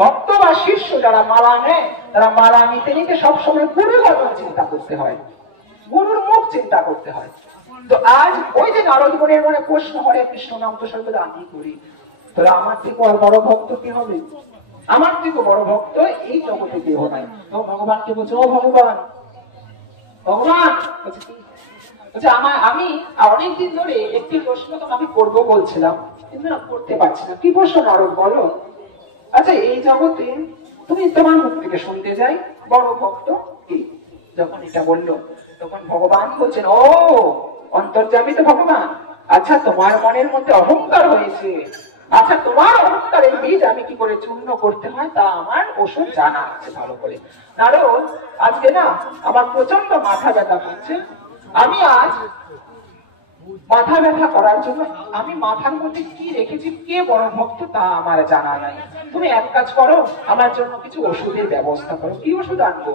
ভক্ত বা শিষ্য যারা মালা নেয় তারা মালা নিতে নিতে সবসময় গুরুর কথা চিন্তা করতে হয়, গুরুর মুখ চিন্তা করতে হয়। তো আজ ওই যে নারদ মনের মনে প্রশ্ন, হরে কৃষ্ণ নাম তো সর্বদা আমি করি, তাহলে আমার থেকে আর বড় ভক্ত কি হবে? আমার থেকে বড় ভক্ত এই জগতে কেহ নাই। তো ভগবানকে বলছে, ও ভগবান, ভগবান বলছে আমি অনেকদিন ধরে একটি প্রশ্ন তোমাকে করবো বলছিলাম, কিন্তু না করতে পারছি না। কি প্রশ্ন নারদ বলো? আচ্ছা, এই জগতে তুমি তোমার মুখ থেকে শুনতে যাই বড় ভক্ত কি? যখন এটা বললো তখন ভগবান বলছেন, ও অন্তর্যামী তো ভগবান, আচ্ছা তোমার মনের মধ্যে অহংকার হয়েছে, আচ্ছা তোমার অহংকারের বীজ আমি কি করে চূর্ণ করতে হয় তা আমার ওষুধ জানা আছে ভালো করে। নারদ, আজকে না আমার প্রচন্ড মাথা ব্যথা করছে, আমি আজ মাথা ব্যথা করার জন্য আমি মাথার মধ্যে কি রেখেছি, কে বড় ভক্ত তা আমার জানা নাই। তুমি এক কাজ করো, আমার জন্য কিছু ওষুধের ব্যবস্থা করো। কি ওষুধ আনবো?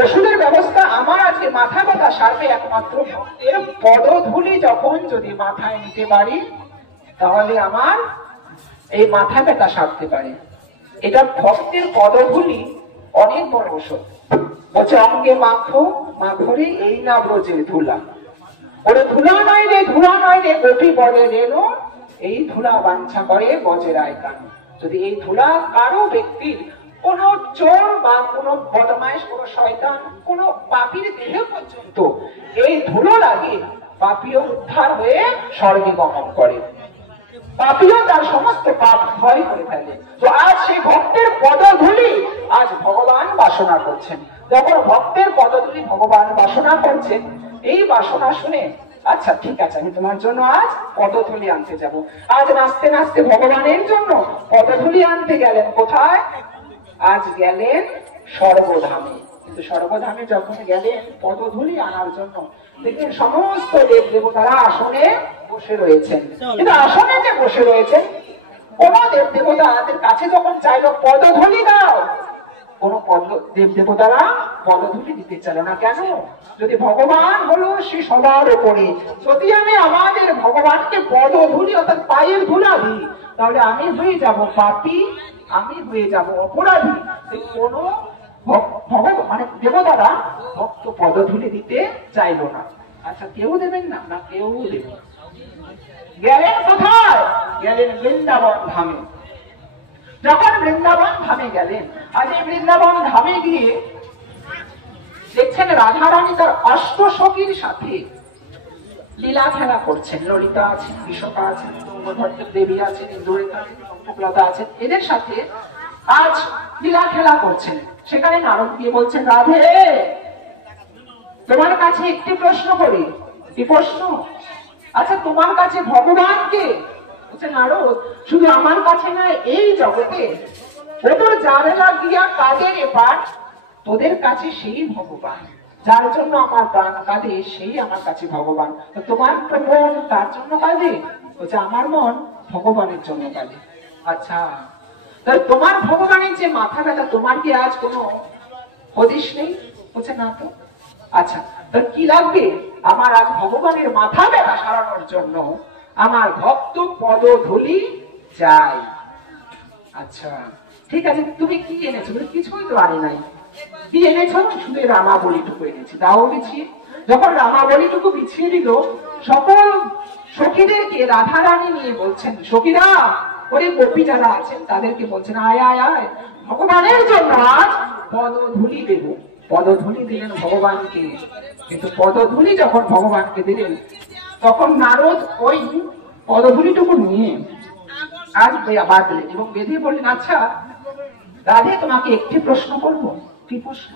ওষুধের ব্যবস্থা আমার আজকে মাথা ব্যথা সারবে একমাত্র ভক্তের পদধূলি যখন যদি মাথায় নিতে পারি তাহলে আমার এই মাথা ব্যথা সারতে পারে। এটা ভক্তের পদধূলি অনেক বড় ওষুধ। বলছে, অঙ্গে মাখো মাখরে এই না ব্রজের ধুলা, ওরে ধুলা নয় রে, ধুলা নয় রে, গোপী বলে রেনো, এই ধুলা বাঞ্ছা করে বজেরায় কান। যদি এই ধুলা কারো ব্যক্তির, কোন চোর বা কোন বদমাইশ, কোন শয়তান, কোন পাপীর দেহে পর্যন্ত এই ধুলো লাগে, পাপীও উদ্ধার হয়ে স্বর্গে গমন করে, পাপীও তার সমস্ত পাপ ক্ষয় করে ফেলে। তো আজ সেই ভক্তের পদধূলি আজ ভগবান বাসনা করছেন। যখন ভক্তের পদধূলি ভগবান বাসনা করছেন, এই বাসনা শুনে আচ্ছা ঠিক আছে, আমি তোমার জন্য আজ পদধূলি আনতে যাব। আজ নাচতে নাচতে ভগবানের জন্য পদধূলি আনতে গেলেন। কোথায়? আজ গেলেন স্বর্গধামে। কিন্তু স্বর্গধামে যখন গেলেন পদধূলি আনার জন্য, দেখলেন সমস্ত দেব দেবতারা আসনে বসে রয়েছেন। কিন্তু আসনে যে বসে রয়েছেন, কোন দেব দেবতাদের কাছে যখন চাইল পদধূলি দাও, কোন দেব দেবতারা পদধূলি দিতে চাইল না। কেন? যদি ভগবান হলো সে সবার উপরে, যদি আমি আমাদের ভগবানকে পদধূলি অর্থাৎ পায়ের ধুলা দিই, তাহলে আমি হয়ে যাব পাপী, আমি হয়ে যাব অপরাধী। কোন মানে দেবতারা ভক্ত পদধূলি দিতে চাইল না। আচ্ছা, কেউ দেবেন না? না, কেউ দেবেন। গেলেন কোথায়? গেলেন বৃন্দাবন ধামে। যখন বৃন্দাবন ধামে গেলেন, আজ এই বৃন্দাবন ধামে গিয়ে দেখছেন রাধারানী তার অষ্টসখীর সাথে লীলা খেলা করছেন। ললিতা আছেন, বিশাখা আছেন, তুঙ্গভদ্র দেবী আছেন, ইন্দ্ররেখা আছেন, চম্পকলতা আছেন, এদের সাথে আজ লীলা খেলা করছেন। সেখানে নারদ গিয়ে বলছেন, রাধে তোমার কাছে একটি প্রশ্ন করি। কি প্রশ্ন? আচ্ছা, তোমার কাছে ভগবানকে? বলছে, নারদ শুধু আমার কাছে নয়, এই জগতে ওদের যারা গিয়া কাজের এবার তোদের কাছে সেই ভগবান, যার জন্য আমার প্রাণ কাঁদে সেই আমার কাছে ভগবান। তোমার মন তার জন্য কাঁদে? বলছে, আমার মন ভগবানের জন্য কাঁদে। আচ্ছা, তাহলে তোমার ভগবানের যে মাথা ব্যথা, তোমার কি আজ কোনো হদিশ নেই? বলছে, না তো। আচ্ছা, তাহলে কি লাগবে? আমার আজ ভগবানের মাথা ব্যথা সারানোর জন্য আমার ভক্ত পদধূলি চাই। আচ্ছা ঠিক আছে, তুমি কি এনেছো? কিছুই তো আনি নাই। কি এনেছো? শুধু রামাবলীটুকু এনেছি, তাও বিছিয়ে। যখন রামাবলীটুকু বিছিয়ে দিল, সকল সখীদেরকে রাধারানী নিয়ে বলছেন, সখীরা, ওরে গোপী যারা আছেন তাদেরকে বলছেন, আয় আয় আয়, ভগবানের জন্য আজ পদধূলি দেব। পদধূলি দিলেন ভগবানকে। কিন্তু পদধূলি যখন ভগবানকে দিলেন, তখন নারদ ওই পদধূলিটুকু নিয়ে আজ বাঁধলেন এবং বেঁধে বললেন, আচ্ছা রাধে, তোমাকে একটি প্রশ্ন করবো। কি প্রশ্ন?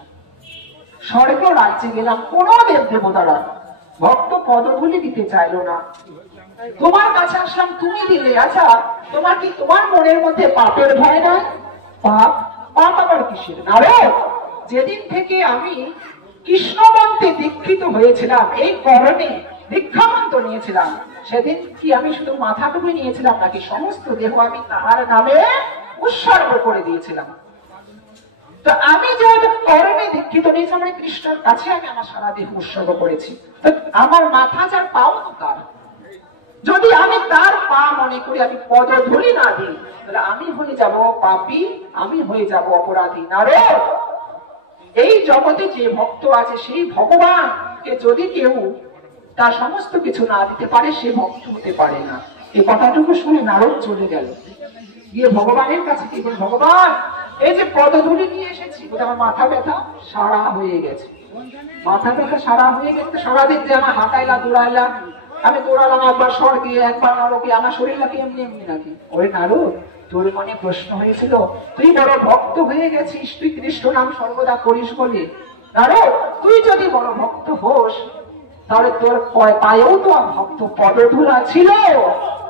স্বর্গ রাজ্যে গেলাম, কোন দেব দেবতারা ভক্ত পদধূলি দিতে চাইলো না, তোমার কাছে আসলাম, তুমি দিলে। আচ্ছা, তোমার কি তোমার মনের মধ্যে পাপের ভয় নয়? পাপ? পাপ আবার কিসের? নারদ, যেদিন থেকে আমি কৃষ্ণমন্ত্রে দীক্ষিত হয়েছিলাম, এই করণে দীক্ষামন্ত্র নিয়েছিলাম, সেদিন কি আমি শুধু মাথাটুকু নিয়েছিলাম নাকি সমস্ত দেহ আমি তাহার নামে উৎসর্গ করে দিয়েছিলাম? তো আমি যেহেতু করণে দীক্ষিত নিয়েছি, মানে কৃষ্ণের কাছে আমি আমার সারা দেহ উৎসর্গ করেছি, তো আমার মাথা যার পাও তো তার। যদি আমি তার পা মনে করি আমি পদধূলি না দিই, তাহলে আমি হয়ে যাব পাপী, আমি হয়ে যাব অপরাধী। নারদ, এই জগতে যে ভক্ত আছে সেই ভগবানকে যদি কেউ তার সমস্ত কিছু না দিতে পারে, সে ভক্ত হতে পারে না। এই কথাটুকু শুনে নারদ চলে গেল, গিয়ে ভগবানের কাছে কি বলে, ভগবান এই যে পদধূলি নিয়ে এসেছি, আমার মাথা ব্যথা সারা হয়ে গেছে, মাথা ব্যথা সারা হয়ে গেছে, সারাদিন যে আমার হাঁটাইলা দৌড়াইলাম, আমি দৌড়ালাম একবার স্বর্গে একবার নরকে, আমার শরীর নাকি এমনি এমনি নাকি? ওরে নারদ, তোর মনে প্রশ্ন হয়েছিল তুই বড় ভক্ত হয়ে গেছিস, তুই কৃষ্ণ নাম সর্বদা করিস বলে। নারদ, তুই যদি বড় ভক্ত হোস, তাহলে তোর পায়েও তো ভক্ত পদধূলা ছিল,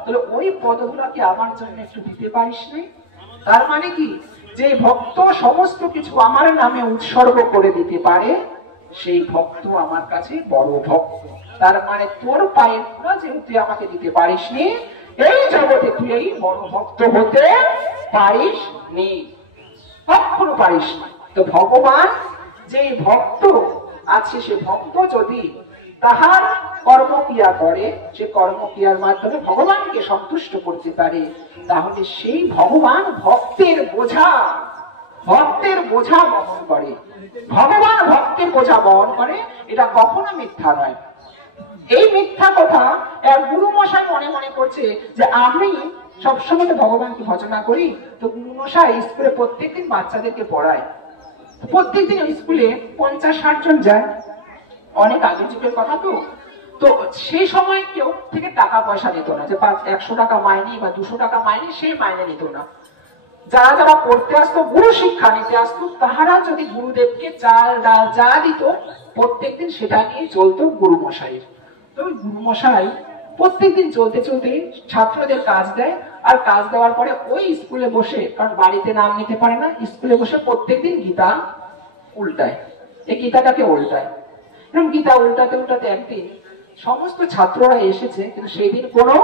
তাহলে ওই পদধূলাকে আমার জন্য একটু দিতে পারিস নি? তার মানে কি, যে ভক্ত সমস্ত কিছু আমার নামে উৎসর্গ করে দিতে পারে, সেই ভক্ত আমার কাছে বড় ভক্ত। তার মানে তোর পায়ের ধুলা যেহেতু তুই আমাকে দিতে পারিস নি, এই জগতে তুই এই বড় ভক্ত হতে পারিস নি, কখনো পারিস না। তো ভগবান যে ভক্ত আছে, সে ভক্ত যদি তাহার কর্মক্রিয়া করে, সে কর্মক্রিয়ার মাধ্যমে ভগবানকে সন্তুষ্ট করতে পারে, তাহলে সেই ভগবান ভক্তের বোঝা বহন করে। ভগবান ভক্তের বোঝা বহন করে, এটা কখনো মিথ্যা নয়। এই মিথ্যা কথা এক গুরু মশাই মনে মনে করছে যে আমি সবসময় ভগবানকে ভজনা করি। তো গুরু মশাই স্কুলে প্রত্যেকদিন বাচ্চাদেরকে পড়ায়, প্রত্যেকদিন স্কুলে 50-60 জন যায়, অনেক আগের যুগের কথা। তো সেই সময় কেউ থেকে টাকা পয়সা নিত না, যে 100 টাকা মাইনে বা 200 টাকা মাইনে, সেই মাইনে নিত না। যারা যারা পড়তে আসতো, গুরু শিক্ষা নিতে আসতো, তাহারা যদি গুরুদেবকে চাল ডাল যা দিত, প্রত্যেকদিন সেটা নিয়ে চলতো গুরু মশাই। তো গুরু মশাই প্রত্যেকদিন চলতে চলতে ছাত্রদের কাজ দেয়, আর কাজ দেওয়ার পরে ওই স্কুলে বসে, কারণ বাড়িতে নাম নিতে পারে না, স্কুলে বসে প্রত্যেকদিন গীতা উল্টায়, এই গীতাটাকে উল্টায়। এবং গীতা উল্টাতে উল্টাতে একদিন সমস্ত ছাত্ররা এসেছে, কিন্তু সেই দিন কোনো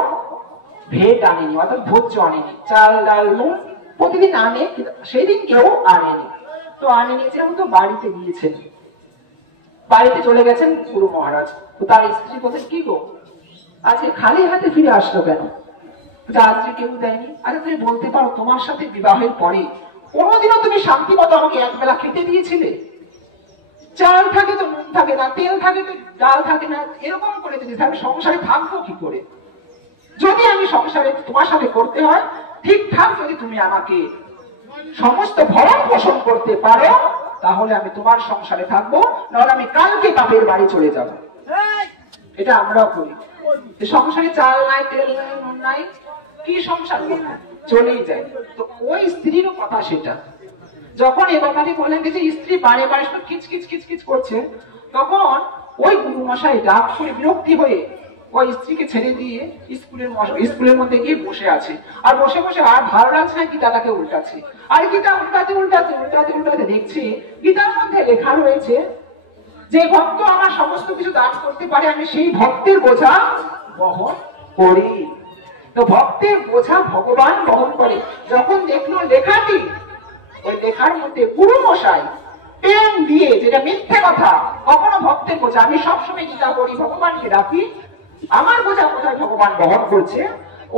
ভেট আনেনি, অর্থাৎ ভোজ্য আনেনি, চাল ডাল নুন প্রতিদিন আনে, সেই দিন কেউ আনেনি। তো আনেনি যেহেতু বাড়িতে গিয়েছেন, বাড়িতে চলে গেছেন গুরু মহারাজ। তো তার স্ত্রী বলছেন, কি গো আজকে খালি হাতে ফিরে আসলো কেন? আজকে কেউ দেয়নি। আচ্ছা তুমি বলতে পারো, তোমার সাথে বিবাহের পরে কোনোদিনও তুমি শান্তি মতো আমাকে একবেলা খেতে দিয়েছিলে? চাল থাকে তো নুন থাকে না, তেল থাকে তো ডাল থাকে না, এরকম করে যদি আমি সংসারে থাকবো কি করে? যদি আমি সংসারে তোমার সাথে করতে হয়, ঠিকঠাক যদি তুমি আমাকে সমস্ত ভরণ পোষণ করতে পারো, তাহলে আমি তোমার সংসারে থাকবো, নাহলে আমি কালকে বাপের বাড়ি চলে যাব। এটা আমরাও করি, সংসারে চাল নাই, তেল নাই, নুন নাই, কি সংসার চলেই যায়। তো ওই স্ত্রীরও কথা সেটা। যখন এ কথাটি বললেন যে স্ত্রী বারে বারে খিচখিচ খিচখিচ করছে, তখন ওই গুরু মশাই রাগ করে বিরক্তি হয়ে ওই স্ত্রীকে ছেড়ে দিয়ে স্কুলের মধ্যে গিয়ে বসে আছে। আর বসে বসে আর ভালো লাগছে না, গীতাটাকে উল্টাচ্ছে। আর গীতা উল্টাতে উল্টাতে উল্টাতে উল্টাতে দেখছি গীতার মধ্যে লেখা রয়েছে, যে ভক্ত আমার সমস্ত কিছু দান করতে পারে, আমি সেই ভক্তের বোঝা বহন করি। তো ভক্তের বোঝা ভগবান বহন করে। যখন দেখলো লেখাটি, ওই লেখার মধ্যে গুরু মশাই পেন দিয়ে, যেটা মিথ্যে কথা, কখনো ভক্তের বোঝা, আমি সবসময় গীতা পড়ি, ভগবানকে ডাকি, আমার বোঝা কোথায় ভগবান বহন করছে,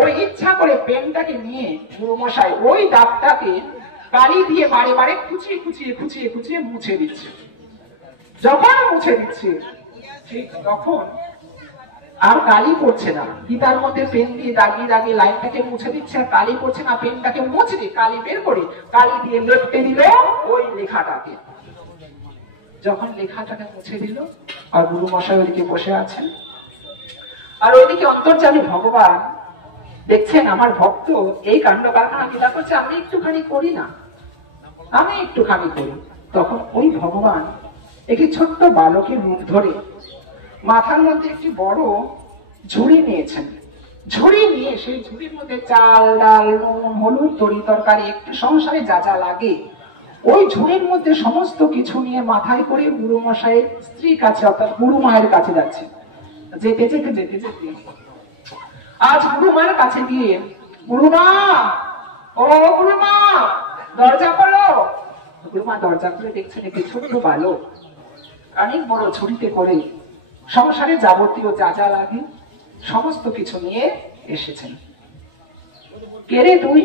ওই ইচ্ছা করে পেনটাকে নিয়ে গুরু মশাই ওই দাগটাকে কালি দিয়ে বারে বারে খুচিয়ে খুচিয়ে খুচিয়ে খুচিয়ে মুছে দিচ্ছে। যখন মুছে দিচ্ছে, ঠিক তখন আর কালি পড়ছে না। গীতার মধ্যে পেন দিয়ে দাগিয়ে দাগিয়ে লাইনটাকে মুছে দিচ্ছে, আর কালি পড়ছে না। পেনটাকে মুছে কালি বের করে কালি দিয়ে লেপটে দিল ওই লেখাটাকে। যখন লেখাটাকে মুছে দিল, আর গুরু মশাই ওদিকে বসে আছেন, আর ওইদিকে অন্তর্যামী ভগবান দেখছেন আমার ভক্ত এই কাণ্ড কারখানা গীতা করছে, আমি একটুখানি করি না, আমি একটুখানি করি। তখন ওই ভগবান একটি ছোট্ট বালকের রূপ ধরে মাথার মধ্যে একটি বড় ঝুড়ি নিয়েছেন। ঝুড়ি নিয়ে সেই ঝুড়ির মধ্যে চাল ডাল নুন হলুদ তরি তরকারি, একটু সংসারে যা যা লাগে, ওই ঝুড়ির মধ্যে সমস্ত কিছু নিয়ে মাথায় করে গুরু মশাইয়ের স্ত্রীর কাছে, অর্থাৎ গুরু মায়ের কাছে যাচ্ছে। যেতে যেতে যেতে যেতে আজ গুরু মায়ের কাছে গিয়ে, গুরুমা, ও গুরুমা, দরজা খোলো। গুরুমা দরজা খুলে দেখছেন একটি ছোট্ট বালক অনেক বড় ঝুড়িতে করে সংসারে যাবতীয় যা যা লাগে সমস্ত কিছু নিয়ে এসেছেন। কে রে তুই?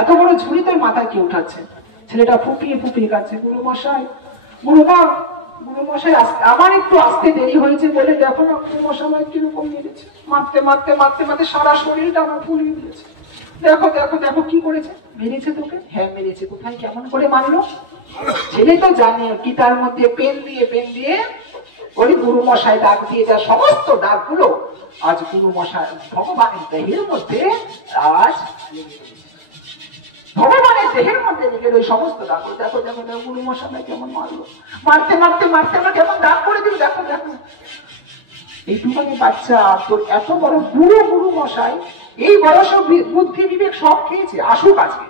এত বড় ঝুড়ি তোর মাথায় কে উঠাচ্ছে? ছেলেটা ফুপিয়ে ফুপিয়ে কাছে, গুরু মশাই, গুরুমা, গুরু মশাই আমার একটু আসতে দেরি হয়েছে বলে দেখো না গুরু মশাই আমায় কিরকম মেরেছে, মারতে মারতে মারতে মারতে সারা শরীরটা আমার ফুলিয়ে দিয়েছে। দেখো দেখো দেখো কি করেছে। মেরেছে তোকে? হ্যাঁ মেরেছে। কোথায়, কেমন করে মারলো? ছেলে তো জানে গীতার মধ্যে পেন দিয়ে ওই গুরু মশাই ডাক দিয়ে যা সমস্ত ডাকগুলো আজ গুরু মশাই ভগবানের দেহের মধ্যে আজ ভগবানের দেহের মধ্যে লেগে ওই সমস্ত দাগ। দেখো দেখো দেখো গুরু মশাই কেমন মারলো, মারতে মারতে মারতে আমরা কেমন দাগ করে দিল। দেখো দেখো এইটুখানি বাচ্চা তোর এত বড় গুরু গুরু মশাই এই বয়স বুদ্ধি বিবেক সব খেয়েছে। আসুক আজকে,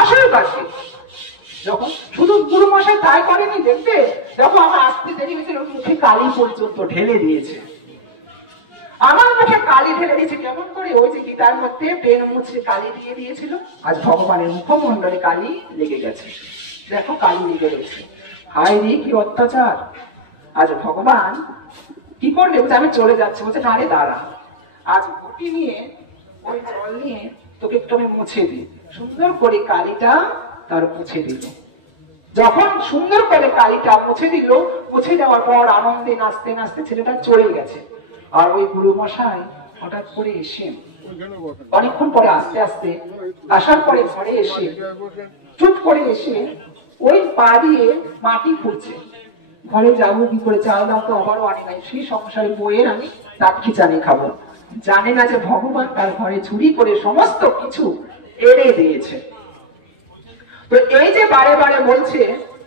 আসুক আজকে। যখন শুধু গুরু মশাই তাই করেনি, দেখতে দেখো আমার আসতে দেরি হয়েছিল, মুখে কালি পর্যন্ত ঢেলে দিয়েছে। আমার মুখে কালি ঢেলে দিয়েছে কেমন করে? ওই যে গীতার মধ্যে পেন মুছে কালি দিয়ে দিয়েছিল, আজ ভগবানের মুখমণ্ডলে কালি লেগে গেছে। দেখো কালি লেগে রয়েছে। হায় রে কি অত্যাচার! আজ ভগবান কি করলে? বলছে আমি চলে যাচ্ছি। বলছে না রে দাঁড়া, আজ ঘুটি নিয়ে ওই জল নিয়ে তোকে একটু আমি মুছে দিই। সুন্দর করে কালিটা তার মুছে দিল। যখন সুন্দর করে কালিটা মুছে দিল, মুছে দেওয়ার পর আনন্দে নাচতে নাচতে ছেলেটা চলে গেছে। আর ওই গুরু মশাই হঠাৎ করে এসে অনেকক্ষণ পরে আস্তে আস্তে আসার পরে ঘরে এসে চুপ করে এসে ওই পা দিয়ে মাটি খুঁড়ছে। ঘরে যাবো কি করে, চাল দাম তো আবারও আনে নাই, সেই সংসারে বইয়ের আমি তার খিচানি খাবো। জানে না যে ভগবান তার ঘরে চুরি করে সমস্ত কিছু এড়ে দিয়েছে। তো এই যে বারে বারে বলছে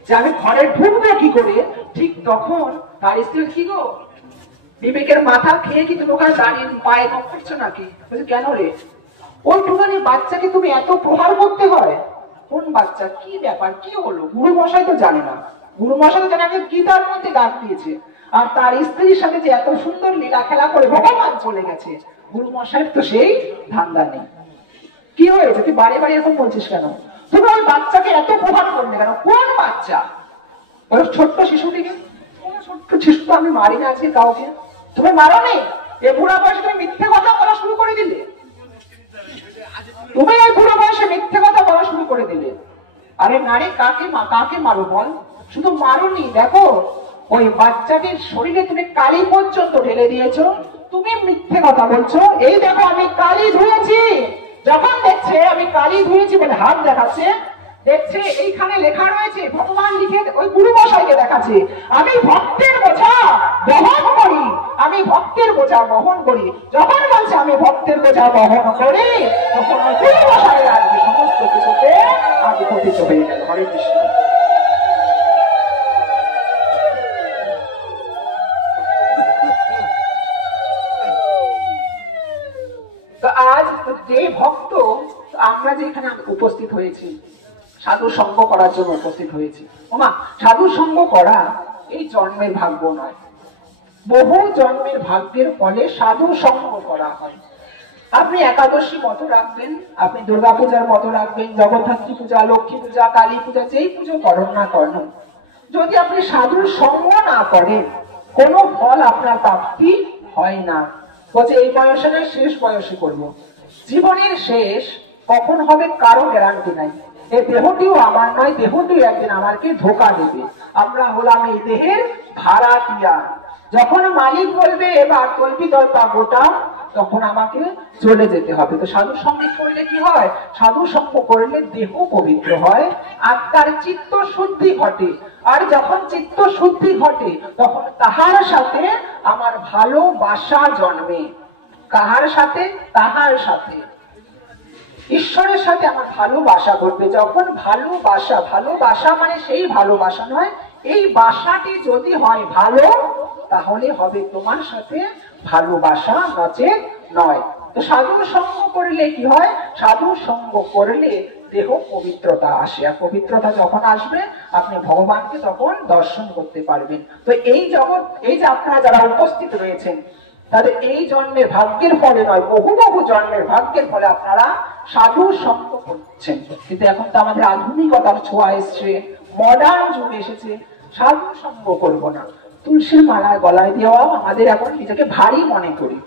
যে আমি ঘরে ঢুকবো কি করে, ঠিক তখন তার স্ত্রী কি গো বিবেকের মাথা খেয়ে কি তুমি ওখানে দাঁড়িয়ে পায়ে নখ করছো নাকি? বলছে কেন রে? ওইটুখানি বাচ্চাকে তুমি এত প্রহার করতে হয়? কোন বাচ্চা? কি ব্যাপার, কি হলো? গুরু মশাই তো জানে না। গুরু মশাই তো জানে আমি গীতার মধ্যে ডাক দিয়েছে, আর তার স্ত্রীর সাথে যে এত সুন্দর লীলা খেলা করে ভগবান চলে গেছে, গুরু মশাইয়ের তো সেই ধান্দা নেই। কি হয়েছে? তুই বারে বারে এরকম বলছিস কেন? তুমি ওই বাচ্চাকে এত প্রহার করলে কেন? কোন বাচ্চা? ওই ছোট্ট শিশুটিকে? ছোট্ট শিশু তো আমি মারি না আজকে কাউকে। তুমি মারো নি? এ বুড়া বয়সে তুমি মিথ্যে কথা বলা শুরু করে দিলে। তুমি এই বুড়ো বয়সে মিথ্যে কথা বলা শুরু করে দিলে। আরে নারী কাকে মারো বল? শুধু মারোনি, দেখো ওই বাচ্চাটির শরীরে তুমি কালি পর্যন্ত ঢেলে দিয়েছো। তুমি মিথ্যে কথা বলছো। এই দেখো আমি কালি ধুয়েছি। যখন দেখছে আমি কালি ধুয়েছি বলে হাত দেখাচ্ছে, দেখছে এইখানে লেখা রয়েছে, ভগবান লিখে ওই গুরু মশাইকে দেখাচ্ছে আমি ভক্তের বোঝা বহন করি, আমি ভক্তের বোঝা বহন করি। যখন বলছে আমি ভক্তের বোঝা বহন করি, তখন ওই গুরু মশাই আসবে সমস্ত কিছুতে আগে পতিত হয়ে গেল। হরে কৃষ্ণ। আজ যে ভক্ত আমরা যে এখানে উপস্থিত হয়েছি, সাধু সঙ্গ করার জন্য উপস্থিত হয়েছি। ওমা, সাধু সঙ্গ করা এই জন্মের ভাগ্য নয়, বহু জন্মের ভাগ্যের ফলে সাধু সঙ্গ করা হয়। আপনি একাদশী মত রাখবেন, আপনি দুর্গা পূজার মত রাখবেন, জগদ্ধাত্রী পূজা, লক্ষ্মী পূজা, কালী পূজা, যেই পুজো করেন না কেন, যদি আপনি সাধু সঙ্গ না করেন, কোনো ফল আপনার প্রাপ্তি হয় না। বলছে এই বয়সে না, শেষ বয়সে করব। জীবনের শেষ কখন হবে কারো গ্যারান্টি নাই। এই দেহটিও আমার নয়, দেহটিও একদিন আমাকে ধোকা দেবে। আমরা হলাম এই দেহের ভাড়াটিয়া। যখন মালিক বলবে এবার কল্পি দলপা গোটা, তখন আমাকে চলে যেতে হবে। তো সাধু সঙ্গ করলে কি হয়? সাধু সঙ্গ করলে দেহ পবিত্র হয়, আত্মার চিত্ত শুদ্ধি ঘটে। আর যখন চিত্ত শুদ্ধি ঘটে, তখন তাহার সাথে আমার ভালোবাসা জন্মে। কাহার সাথে? তাহার সাথে, ঈশ্বরের সাথে আমার ভালোবাসা করবে। যখন ভালোবাসা, ভালোবাসা মানে সেই ভালোবাসা নয়, এই বাসাটি যদি হয় ভালো, তাহলে হবে তোমার সাথে ভালোবাসা, নচেত নয়। তো সাধু সঙ্গ করলে কি হয়? সাধু সঙ্গ করলে দেহ পবিত্রতা আসে, আর পবিত্রতা যখন আসবে আপনি ভগবানকে তখন দর্শন করতে পারবেন। তো এই জগৎ, এই যে আপনারা যারা উপস্থিত রয়েছেন, তাদের এই জন্মের ভাগ্যের ফলে নয়, বহু বহু জন্মের ভাগ্যের ফলে আপনারা সাধু সঙ্গ করছেন। কিন্তু এখন তো আমাদের আধুনিকতার ছোঁয়া এসছে, মডার্ন যুগ এসেছে, সাধু সঙ্গ করবো না। তুলসীর মালা গলায় দেওয়া আমাদের এখন নিজেকে ভারী মনে করি।